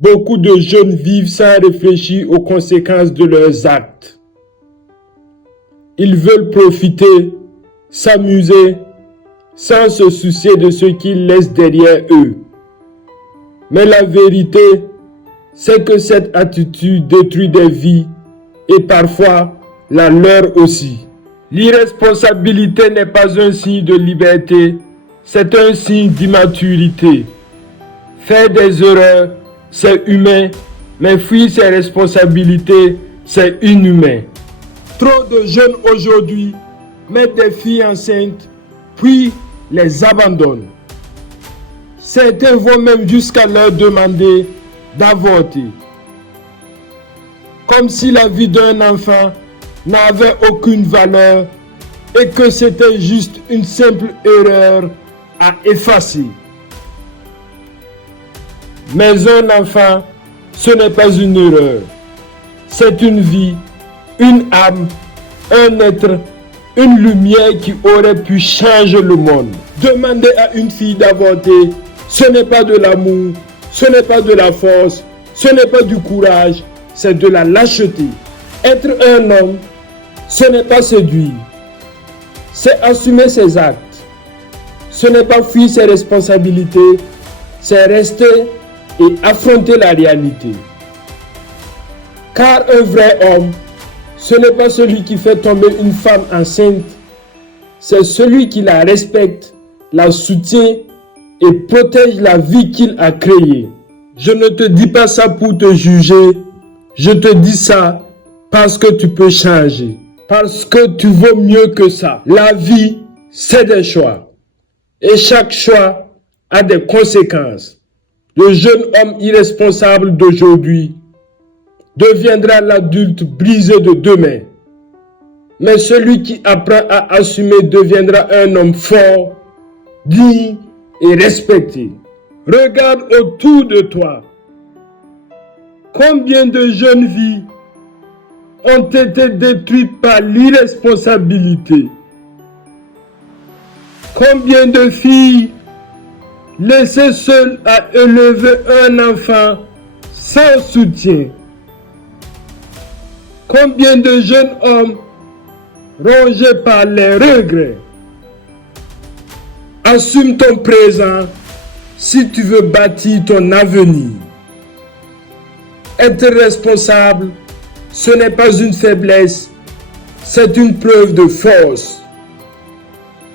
Beaucoup de jeunes vivent sans réfléchir aux conséquences de leurs actes. Ils veulent profiter, s'amuser, sans se soucier de ce qu'ils laissent derrière eux. Mais la vérité, c'est que cette attitude détruit des vies et parfois la leur aussi. L'irresponsabilité n'est pas un signe de liberté, c'est un signe d'immaturité. Faire des erreurs, c'est humain, mais fuir ses responsabilités, c'est inhumain. Trop de jeunes aujourd'hui mettent des filles enceintes, puis les abandonnent. Certains vont même jusqu'à leur demander d'avorter. Comme si la vie d'un enfant n'avait aucune valeur et que c'était juste une simple erreur à effacer. Mais un enfant, ce n'est pas une erreur. C'est une vie, une âme, un être, une lumière qui aurait pu changer le monde. Demander à une fille d'avorter, ce n'est pas de l'amour, ce n'est pas de la force, ce n'est pas du courage, c'est de la lâcheté. Être un homme, ce n'est pas séduire, c'est assumer ses actes. Ce n'est pas fuir ses responsabilités, c'est rester et affronter la réalité. Car un vrai homme, ce n'est pas celui qui fait tomber une femme enceinte, c'est celui qui la respecte, la soutient et protège la vie qu'il a créée. Je ne te dis pas ça pour te juger, je te dis ça parce que tu peux changer, parce que tu vaux mieux que ça. La vie, c'est des choix et chaque choix a des conséquences. Le jeune homme irresponsable d'aujourd'hui deviendra l'adulte brisé de demain. Mais celui qui apprend à assumer deviendra un homme fort, digne et respecté. Regarde autour de toi. Combien de jeunes vies ont été détruites par l'irresponsabilité? Combien de filles laissées seules à élever un enfant sans soutien? Combien de jeunes hommes rongés par les regrets? Assume ton présent si tu veux bâtir ton avenir. Être responsable, ce n'est pas une faiblesse, c'est une preuve de force.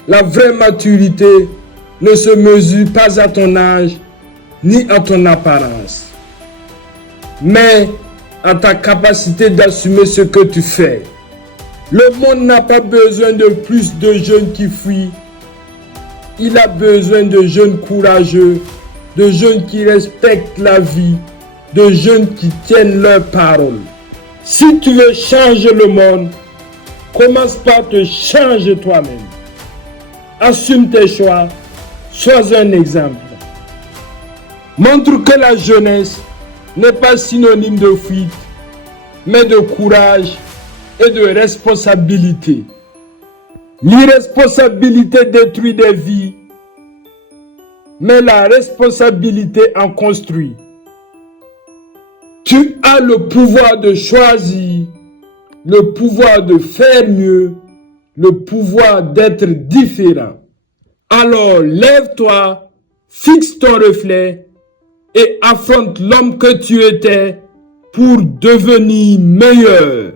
La vraie maturité ne se mesure pas à ton âge ni à ton apparence, mais à ta capacité d'assumer ce que tu fais. Le monde n'a pas besoin de plus de jeunes qui fuient. Il a besoin de jeunes courageux, de jeunes qui respectent la vie, de jeunes qui tiennent leurs paroles. Si tu veux changer le monde, commence par te changer toi-même. Assume tes choix, sois un exemple. Montre que la jeunesse n'est pas synonyme de fuite, mais de courage et de responsabilité. L'irresponsabilité détruit des vies, mais la responsabilité en construit. Tu as le pouvoir de choisir, le pouvoir de faire mieux, le pouvoir d'être différent. Alors lève-toi, fixe ton reflet et affronte l'homme que tu étais pour devenir meilleur.